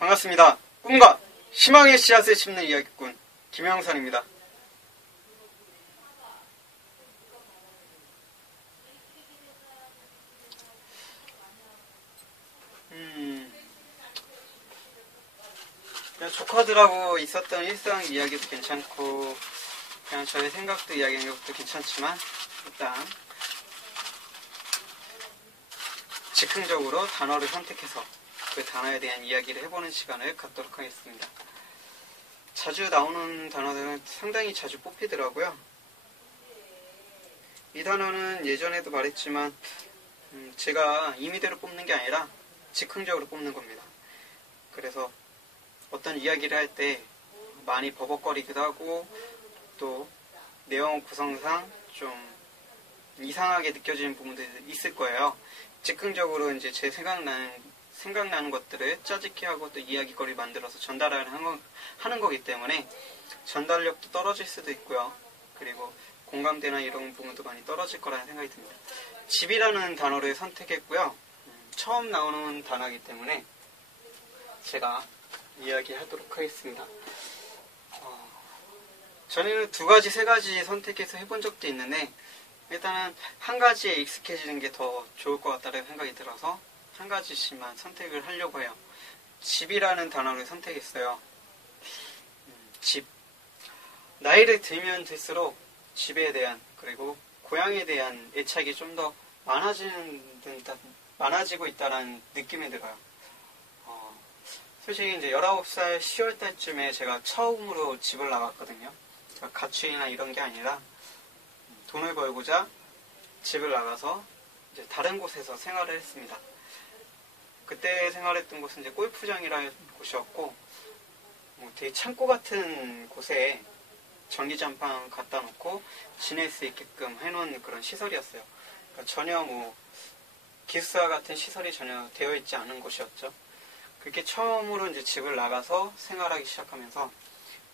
반갑습니다. 꿈과 희망의 씨앗을 심는 이야기꾼 김영선입니다. 그냥 조카들하고 있었던 일상 이야기도 괜찮고 그냥 저의 생각도 이야기하는 것도 괜찮지만 일단 즉흥적으로 단어를 선택해서 그 단어에 대한 이야기를 해보는 시간을 갖도록 하겠습니다. 자주 나오는 단어들은 상당히 자주 뽑히더라고요. 이 단어는 예전에도 말했지만 제가 임의대로 뽑는 게 아니라 즉흥적으로 뽑는 겁니다. 그래서 어떤 이야기를 할 때 많이 버벅거리기도 하고 또 내용 구성상 좀 이상하게 느껴지는 부분도 있을 거예요. 즉흥적으로 이제 제 생각나는 것들을 짜집기 하고 또 이야기거리 만들어서 하는 거기 때문에 전달력도 떨어질 수도 있고요. 그리고 공감대나 이런 부분도 많이 떨어질 거라는 생각이 듭니다. 집이라는 단어를 선택했고요. 처음 나오는 단어이기 때문에 제가 이야기하도록 하겠습니다. 전에는 2가지, 3가지 선택해서 해본 적도 있는데 일단은 한 가지에 익숙해지는 게 더 좋을 것 같다는 생각이 들어서 한 가지씩만 선택을 하려고 해요. 집이라는 단어를 선택했어요. 집. 나이를 들면 들수록 집에 대한 그리고 고향에 대한 애착이 좀 더 많아지고 있다는 느낌이 들어요. 솔직히 이제 19살 10월 달쯤에 제가 처음으로 집을 나갔거든요. 가출이나 이런 게 아니라 돈을 벌고자 집을 나가서 이제 다른 곳에서 생활을 했습니다. 그때 생활했던 곳은 이제 골프장이라는 곳이었고, 되게 창고 같은 곳에 전기장판 갖다 놓고 지낼 수 있게끔 해놓은 그런 시설이었어요. 그러니까 전혀 기숙사 같은 시설이 전혀 되어 있지 않은 곳이었죠. 그렇게 처음으로 이제 집을 나가서 생활하기 시작하면서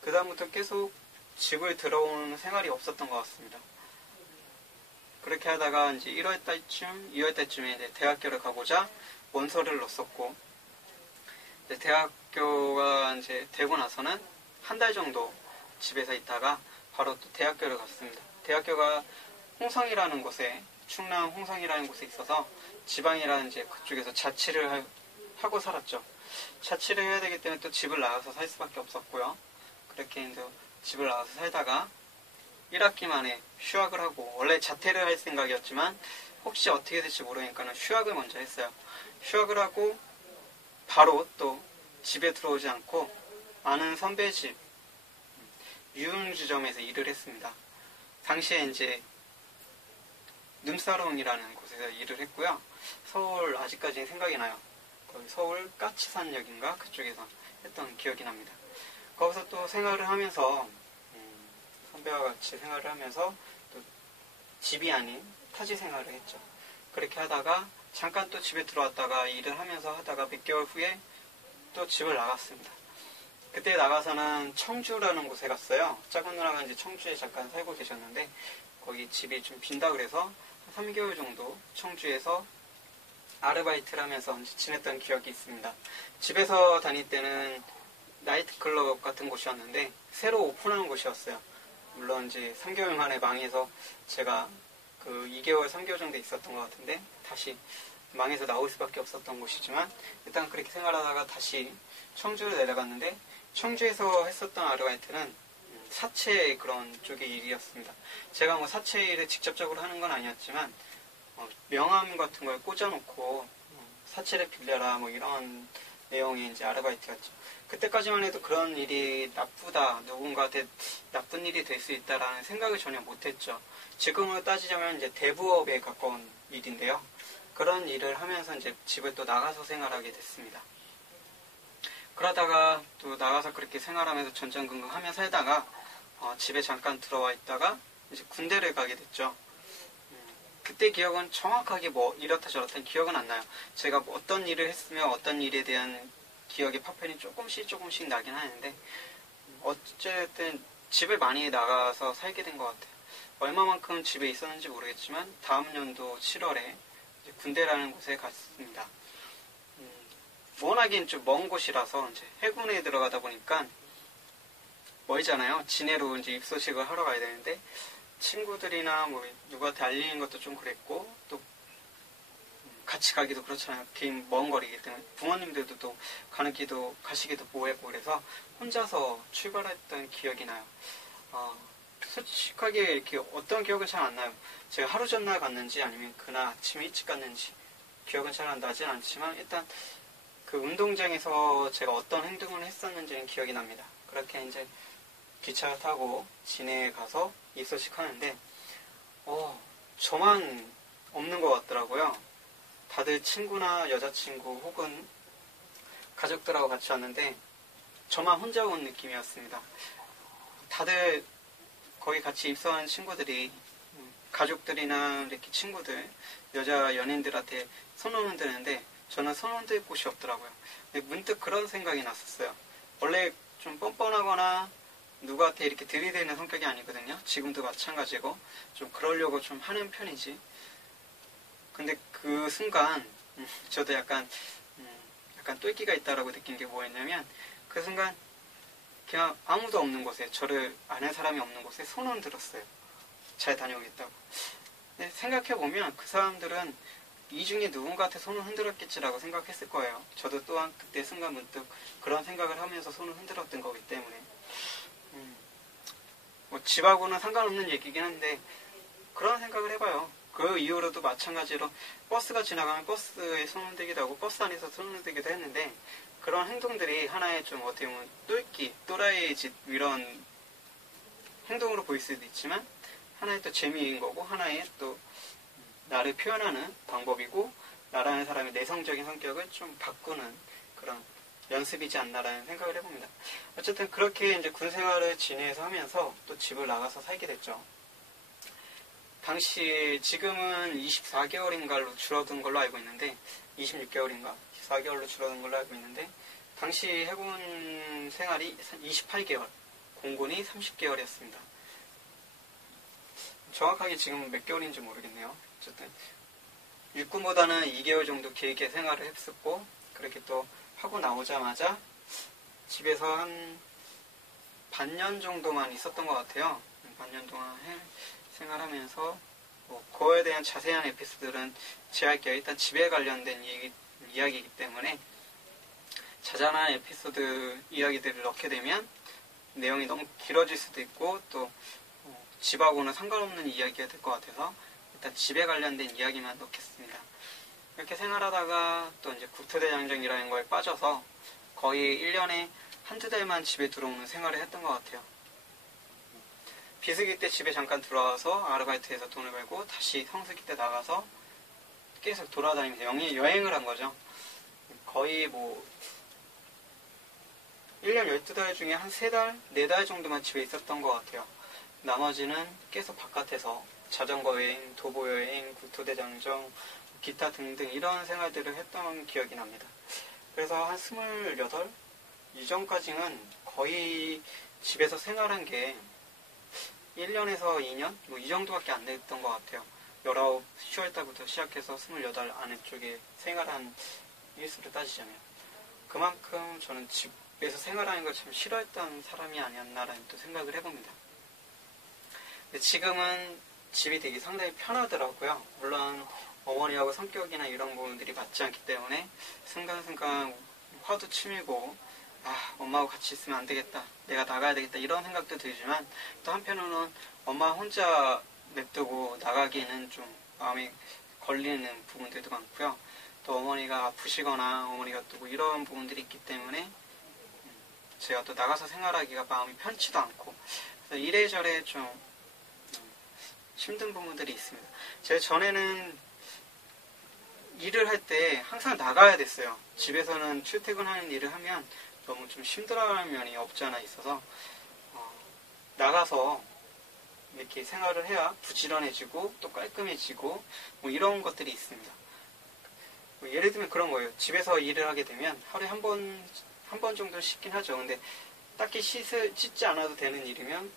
그다음부터 계속 집을 들어오는 생활이 없었던 것 같습니다. 그렇게 하다가 이제 1월 달쯤, 2월 달쯤에 이제 대학교를 가고자 원서를 넣었었고, 이제 대학교가 이제 되고 나서는 한 달 정도 집에서 있다가 바로 또 대학교를 갔습니다. 대학교가 홍성이라는 곳에, 충남 홍성이라는 곳에 있어서 지방이라는 이제 그쪽에서 자취를 하고 살았죠. 자취를 해야 되기 때문에 또 집을 나가서 살 수밖에 없었고요. 그렇게 이제 집을 나가서 살다가 1학기 만에 휴학을 하고, 원래 자퇴를 할 생각이었지만 혹시 어떻게 될지 모르니까 휴학을 먼저 했어요. 휴학을 하고 바로 또 집에 들어오지 않고 아는 선배 집 유흥주점에서 일을 했습니다. 당시에 이제 룸사롱이라는 곳에서 일을 했고요. 서울 아직까지는 생각이 나요. 거기 서울 까치산역인가 그쪽에서 했던 기억이 납니다. 거기서 또 생활을 하면서 선배와 같이 생활을 하면서 또 집이 아닌 타지 생활을 했죠. 그렇게 하다가 잠깐 또 집에 들어왔다가 일을 하면서 하다가 몇 개월 후에 또 집을 나갔습니다. 그때 나가서는 청주라는 곳에 갔어요. 작은 누나가 이제 청주에 잠깐 살고 계셨는데 거기 집이 좀 빈다 그래서 3개월 정도 청주에서 아르바이트를 하면서 지냈던 기억이 있습니다. 집에서 다닐 때는 나이트클럽 같은 곳이었는데 새로 오픈하는 곳이었어요. 물론 이제 3개월 만에 망해서 제가 그 2개월, 3개월 정도 있었던 것 같은데 다시 망해서 나올 수밖에 없었던 곳이지만 일단 그렇게 생활하다가 다시 청주로 내려갔는데 청주에서 했었던 아르바이트는 사채 그런 쪽의 일이었습니다. 제가 사채 일을 직접적으로 하는 건 아니었지만 명함 같은 걸 꽂아놓고 사채를 빌려라 이런 내용의 이제 아르바이트였죠. 그때까지만 해도 그런 일이 나쁘다, 누군가한테 나쁜 일이 될 수 있다라는 생각을 전혀 못했죠. 지금으로 따지자면 이제 대부업에 가까운 일인데요. 그런 일을 하면서 이제 집을 또 나가서 생활하게 됐습니다. 그러다가 또 나가서 그렇게 생활하면서 전전긍긍하며 살다가 집에 잠깐 들어와 있다가 이제 군대를 가게 됐죠. 그때 기억은 정확하게 이렇다 저렇다는 기억은 안 나요. 제가 어떤 일을 했으면 어떤 일에 대한 기억의 파편이 조금씩 나긴 하는데 어쨌든 집을 많이 나가서 살게 된 것 같아요. 얼마만큼 집에 있었는지 모르겠지만 다음 연도 7월에 군대라는 곳에 갔습니다. 워낙엔 좀 먼 곳이라서 이제 해군에 들어가다 보니까 멀잖아요. 진해로 이제 입소식을 하러 가야 되는데 친구들이나 뭐 누구한테 알리는 것도 좀 그랬고 또 같이 가기도 그렇잖아요. 긴 먼 거리이기 때문에 부모님들도 또 가시기도 뭐했고 그래서 혼자서 출발했던 기억이 나요. 솔직하게 이렇게 어떤 기억은 잘 안 나요. 제가 하루 전날 갔는지 아니면 그날 아침에 일찍 갔는지 기억은 잘 나진 않지만 일단 그 운동장에서 제가 어떤 행동을 했었는지는 기억이 납니다. 그렇게 이제 기차를 타고 진해에 가서 입소식 하는데 저만 없는 것 같더라고요. 다들 친구나 여자친구 혹은 가족들하고 같이 왔는데 저만 혼자 온 느낌이었습니다. 다들 거기 같이 입소한 친구들이 가족들이나 이렇게 친구들, 여자 연인들한테 손을 흔드는데 저는 손 흔들 곳이 없더라고요. 문득 그런 생각이 났었어요. 원래 좀 뻔뻔하거나 누구한테 이렇게 들이대는 성격이 아니거든요. 지금도 마찬가지고 좀 그러려고 좀 하는 편이지. 근데 그 순간 저도 약간 똘끼가 있다라고 느낀 게 뭐였냐면 그 순간 그냥 아무도 없는 곳에 저를 아는 사람이 없는 곳에 손을 들었어요. 잘 다녀오겠다고. 근데 생각해보면 그 사람들은 이 중에 누군가한테 손을 흔들었겠지라고 생각했을 거예요. 저도 또한 그때 순간 문득 그런 생각을 하면서 손을 흔들었던 거기 때문에 뭐 집하고는 상관없는 얘기긴 한데 그런 생각을 해봐요. 그 이후로도 마찬가지로 버스가 지나가면 버스에 손 흔들기도 하고 버스 안에서 손 흔들기도 했는데 그런 행동들이 하나의 좀 어떻게 보면 똘끼, 또라이의 짓 이런 행동으로 보일 수도 있지만 하나의 또 재미인 거고 하나의 또 나를 표현하는 방법이고 나라는 사람의 내성적인 성격을 좀 바꾸는 그런 연습이지 않나라는 생각을 해봅니다. 어쨌든 그렇게 이제 군 생활을 진해에서 하면서 또 집을 나가서 살게 됐죠. 당시 지금은 24개월인가로 줄어든 걸로 알고 있는데 26개월인가 24개월로 줄어든 걸로 알고 있는데 당시 해군 생활이 28개월, 공군이 30개월이었습니다. 정확하게 지금 몇 개월인지 모르겠네요. 어쨌든 육군보다는 2개월 정도 길게 생활을 했었고 그렇게 또 하고 나오자마자 집에서 한 반년 정도만 있었던 것 같아요. 반년 동안 생활하면서 그거에 대한 자세한 에피소드는 제할게요. 일단 집에 관련된 이야기이기 때문에 자잘한 에피소드 이야기들을 넣게 되면 내용이 너무 길어질 수도 있고 또 집하고는 상관없는 이야기가 될 것 같아서 일단 집에 관련된 이야기만 넣겠습니다. 이렇게 생활하다가 또 이제 국토대장정이라는 거에 빠져서 거의 1년에 한두 달만 집에 들어오는 생활을 했던 것 같아요. 비수기 때 집에 잠깐 들어와서 아르바이트해서 돈을 벌고 다시 성수기 때 나가서 계속 돌아다니면서 여행을 한 거죠. 거의 1년 12달 중에 한 3달, 4달 정도만 집에 있었던 것 같아요. 나머지는 계속 바깥에서 자전거 여행, 도보 여행, 국토대장정, 기타 등등 이런 생활들을 했던 기억이 납니다. 그래서 한 28 이전까지는 거의 집에서 생활한 게 1년에서 2년? 이 정도밖에 안 됐던 것 같아요. 19, 10월달부터 시작해서 28 안에 쪽에 생활한 일수를 따지자면. 그만큼 저는 집에서 생활하는 걸 참 싫어했던 사람이 아니었나라는 또 생각을 해봅니다. 근데 지금은 집이 되게 상당히 편하더라고요. 물론 어머니하고 성격이나 이런 부분들이 맞지 않기 때문에 순간순간 화도 치밀고 엄마하고 같이 있으면 안 되겠다, 내가 나가야 되겠다 이런 생각도 들지만 또 한편으로는 엄마 혼자 냅두고 나가기에는 좀 마음이 걸리는 부분들도 많고요. 또 어머니가 아프시거나 어머니가 또 이런 부분들이 있기 때문에 제가 또 나가서 생활하기가 마음이 편치도 않고 그래서 이래저래 좀 힘든 부분들이 있습니다. 제가 전에는 일을 할 때 항상 나가야 됐어요. 집에서는 출퇴근하는 일을 하면 너무 좀 힘들어하는 면이 없지 않아 있어서 나가서 이렇게 생활을 해야 부지런해지고 또 깔끔해지고 이런 것들이 있습니다. 예를 들면 그런 거예요. 집에서 일을 하게 되면 하루에 한 번 정도 씻긴 하죠. 근데 딱히 씻지 않아도 되는 일이면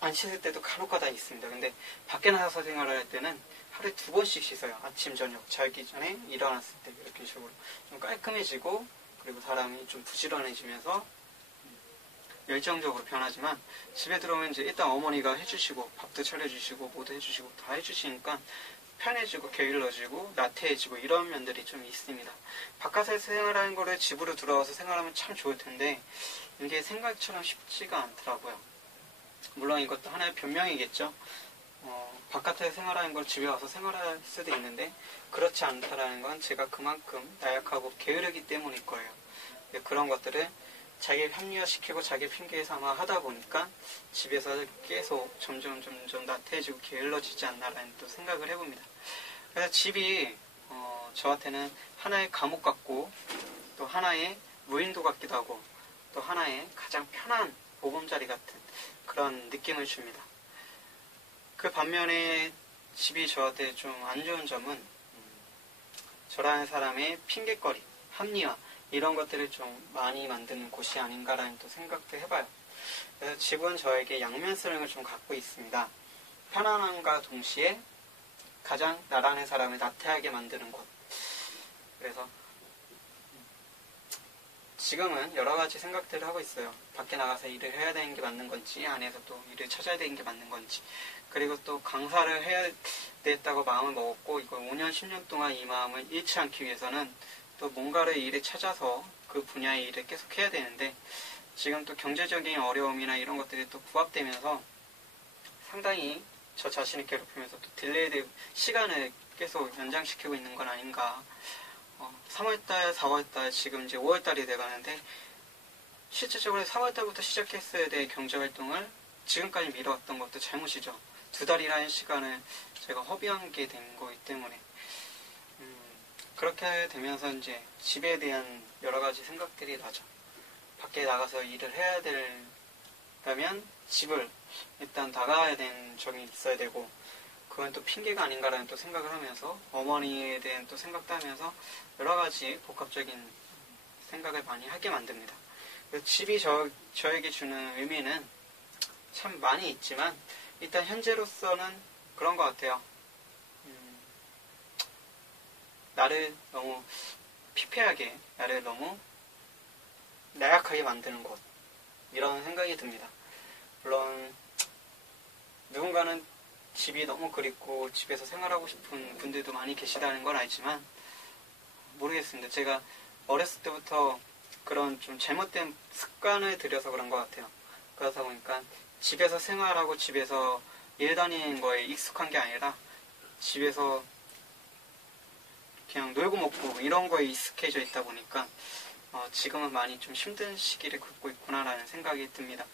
안 씻을 때도 간혹가다 있습니다. 근데 밖에 나가서 생활을 할 때는 하루에 2번씩 씻어요. 아침, 저녁, 자기 전에 일어났을 때 이렇게 식으로 좀 깔끔해지고 그리고 사람이 좀 부지런해지면서 열정적으로 변하지만 집에 들어오면 이제 일단 어머니가 해주시고 밥도 차려주시고 뭐도 해주시고 다 해주시니까 편해지고 게을러지고 나태해지고 이런 면들이 좀 있습니다. 바깥에서 생활하는 거를 집으로 들어와서 생활하면 참 좋을 텐데 이게 생각처럼 쉽지가 않더라고요. 물론 이것도 하나의 변명이겠죠. 바깥에서 생활하는 걸 집에 와서 생활할 수도 있는데 그렇지 않다라는 건 제가 그만큼 나약하고 게으르기 때문일 거예요. 그런 것들을 자기를 합리화시키고 자기 핑계 삼아 하다 보니까 집에서 계속 점점 나태해지고 게을러지지 않나라는 또 생각을 해봅니다. 그래서 집이 저한테는 하나의 감옥 같고 또 하나의 무인도 같기도 하고 또 하나의 가장 편한 보금자리 같은 그런 느낌을 줍니다. 그 반면에 집이 저한테 좀 안 좋은 점은 저라는 사람의 핑계거리, 합리화 이런 것들을 좀 많이 만드는 곳이 아닌가라는 또 생각도 해봐요. 그래서 집은 저에게 양면성을 좀 갖고 있습니다. 편안함과 동시에 가장 나라는 사람을 나태하게 만드는 곳. 그래서 지금은 여러 가지 생각들을 하고 있어요. 밖에 나가서 일을 해야 되는 게 맞는 건지 안에서 또 일을 찾아야 되는 게 맞는 건지 그리고 또 강사를 해야 되겠다고 마음을 먹었고 이걸 5년, 10년 동안 이 마음을 잃지 않기 위해서는 또 뭔가를 일을 찾아서 그 분야의 일을 계속 해야 되는데 지금 또 경제적인 어려움이나 이런 것들이 또 부합되면서 상당히 저 자신을 괴롭히면서 또 딜레이드 시간을 계속 연장시키고 있는 건 아닌가. 3월달, 4월달, 지금 이제 5월달이 돼가는데 실질적으로 3월달부터 시작했어야 될 경제활동을 지금까지 미뤄왔던 것도 잘못이죠. 2달이라는 시간을 제가 허비한 게 된 거기 때문에 그렇게 되면서 이제 집에 대한 여러 가지 생각들이 나죠. 밖에 나가서 일을 해야 되려면 집을 일단 나가야 되는 적이 있어야 되고 그건 또 핑계가 아닌가라는 또 생각을 하면서 어머니에 대한 또 생각도 하면서 여러 가지 복합적인 생각을 많이 하게 만듭니다. 집이 저에게 주는 의미는 참 많이 있지만 일단 현재로서는 그런 것 같아요. 나를 너무 피폐하게, 나를 너무 나약하게 만드는 곳 이런 생각이 듭니다. 물론 누군가는 집이 너무 그립고 집에서 생활하고 싶은 분들도 많이 계시다는 건 알지만 모르겠습니다. 제가 어렸을 때부터 그런 좀 잘못된 습관을 들여서 그런 것 같아요. 그러다 보니까 집에서 생활하고 집에서 일 다니는 거에 익숙한 게 아니라 집에서 그냥 놀고 먹고 이런 거에 익숙해져 있다 보니까 지금은 많이 좀 힘든 시기를 겪고 있구나라는 생각이 듭니다.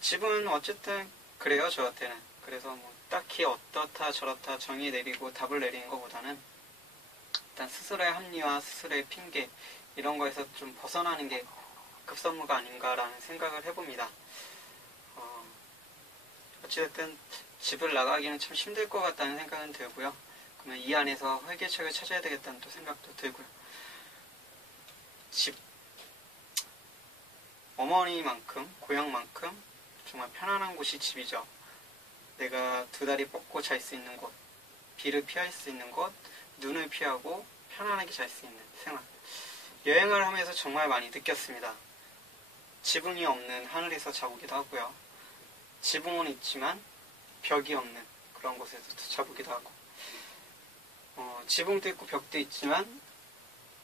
집은 어쨌든 그래요, 저한테는. 그래서 뭐 딱히 어떻다 저렇다 정의 내리고 답을 내리는 것보다는 일단 스스로의 합리화, 스스로의 핑계 이런 거에서 좀 벗어나는 게 급선무가 아닌가라는 생각을 해봅니다. 어찌됐든 집을 나가기는 참 힘들 것 같다는 생각은 들고요. 그러면 이 안에서 해결책을 찾아야 되겠다는 또 생각도 들고요. 집, 어머니만큼, 고향만큼 정말 편안한 곳이 집이죠. 내가 2다리 뻗고 잘 수 있는 곳, 비를 피할 수 있는 곳, 눈을 피하고 편안하게 잘 수 있는 생활. 여행을 하면서 정말 많이 느꼈습니다. 지붕이 없는 하늘에서 자보기도 하고요. 지붕은 있지만 벽이 없는 그런 곳에서 자보기도 하고 지붕도 있고 벽도 있지만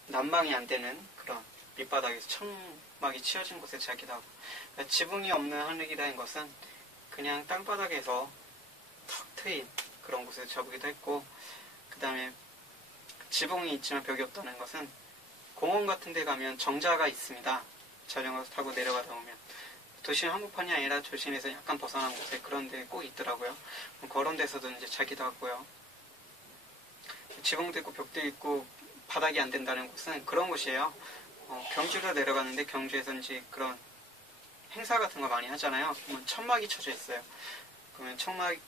난방이 안 되는 그런 밑바닥에서 천막이 치어진 곳에 자기도 하고 그러니까 지붕이 없는 하늘이라는 것은 그냥 땅바닥에서 탁 트인 그런 곳에서 자보기도 했고 그 다음에 지붕이 있지만 벽이 없다는 것은 공원 같은 데 가면 정자가 있습니다. 자전거 타고 내려가다 보면 도심 한복판이 아니라 도심에서 약간 벗어난 곳에 그런 데 꼭 있더라고요. 그런 데서도 이제 자기도 하고요. 지붕도 있고 벽도 있고 바닥이 안 된다는 곳은 그런 곳이에요. 경주로 내려가는데 경주에서 이제 그런 행사 같은 거 많이 하잖아요. 그러면 천막이 쳐져 있어요. 그러면 천막이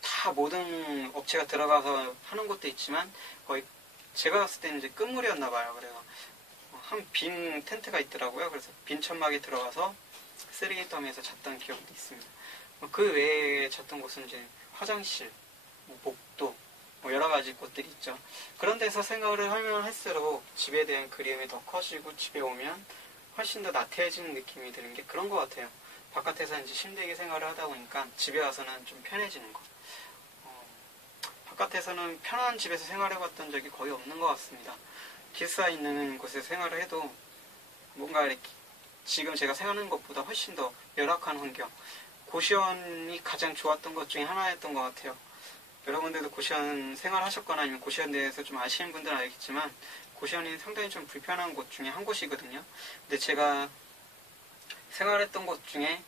다 모든 업체가 들어가서 하는 곳도 있지만 거의 제가 갔을 때는 이제 끝물이었나 봐요. 그래서 한 빈 텐트가 있더라고요. 그래서 빈 천막에 들어가서 쓰레기 더미에서 잤던 기억도 있습니다. 그 외에 잤던 곳은 이제 화장실, 뭐 목도, 뭐 여러 가지 곳들이 있죠. 그런 데서 생활을 하면 할수록 집에 대한 그리움이 더 커지고 집에 오면 훨씬 더 나태해지는 느낌이 드는 게 그런 것 같아요. 바깥에서 이제 힘들게 생활을 하다 보니까 집에 와서는 좀 편해지는 거. 바깥에서는 편한 집에서 생활해봤던 적이 거의 없는 것 같습니다. 기숙사 있는 곳에서 생활을 해도 뭔가 이렇게 지금 제가 생각하는 것보다 훨씬 더 열악한 환경. 고시원이 가장 좋았던 것 중에 하나였던 것 같아요. 여러분들도 고시원 생활하셨거나 아니면 고시원에 대해서 좀 아시는 분들은 알겠지만 고시원이 상당히 좀 불편한 곳 중에 한 곳이거든요. 근데 제가 생활했던 곳 중에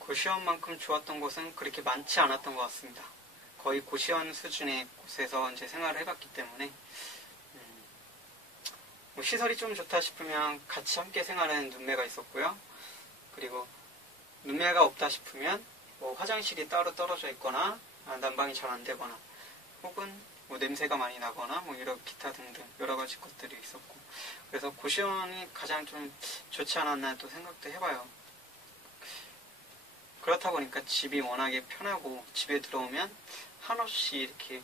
고시원만큼 좋았던 곳은 그렇게 많지 않았던 것 같습니다. 거의 고시원 수준의 곳에서 이제 생활을 해봤기 때문에 뭐 시설이 좀 좋다 싶으면 같이 함께 생활하는 룸메가 있었고요. 그리고 룸메가 없다 싶으면 뭐 화장실이 따로 떨어져 있거나 난방이 잘 안 되거나 혹은 뭐 냄새가 많이 나거나 뭐 이런 기타 등등 여러 가지 것들이 있었고 그래서 고시원이 가장 좀 좋지 않았나 또 생각도 해봐요. 그렇다 보니까 집이 워낙에 편하고 집에 들어오면 한없이 이렇게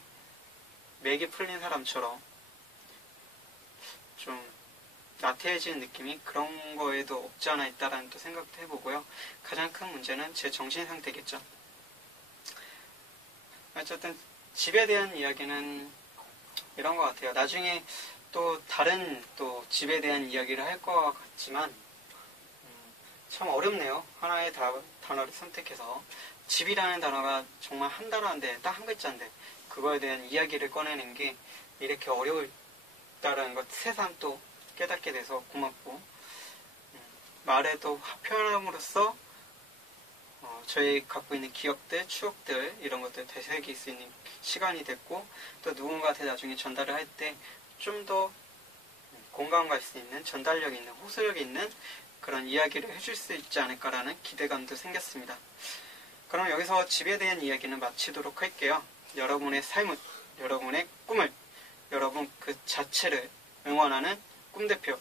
맥이 풀린 사람처럼 좀 나태해지는 느낌이 그런 거에도 없지 않아 있다라는 또 생각도 해보고요. 가장 큰 문제는 제 정신 상태겠죠. 어쨌든 집에 대한 이야기는 이런 것 같아요. 나중에 또 다른 또 집에 대한 이야기를 할 것 같지만 참 어렵네요. 하나의 단어를 선택해서 집이라는 단어가 정말 한 단어인데 딱 한 글자인데 그거에 대한 이야기를 꺼내는 게 이렇게 어려울다라는 것 새삼 또 깨닫게 돼서 고맙고 말에도 표현함으로써 저희 갖고 있는 기억들, 추억들 이런 것들 되새길 수 있는 시간이 됐고 또 누군가한테 나중에 전달을 할 때 좀 더 공감 갈 수 있는 전달력 있는 호소력 있는 그런 이야기를 해줄 수 있지 않을까라는 기대감도 생겼습니다. 그럼 여기서 집에 대한 이야기는 마치도록 할게요. 여러분의 삶을, 여러분의 꿈을, 여러분 그 자체를 응원하는 꿈대표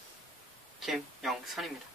김영선입니다.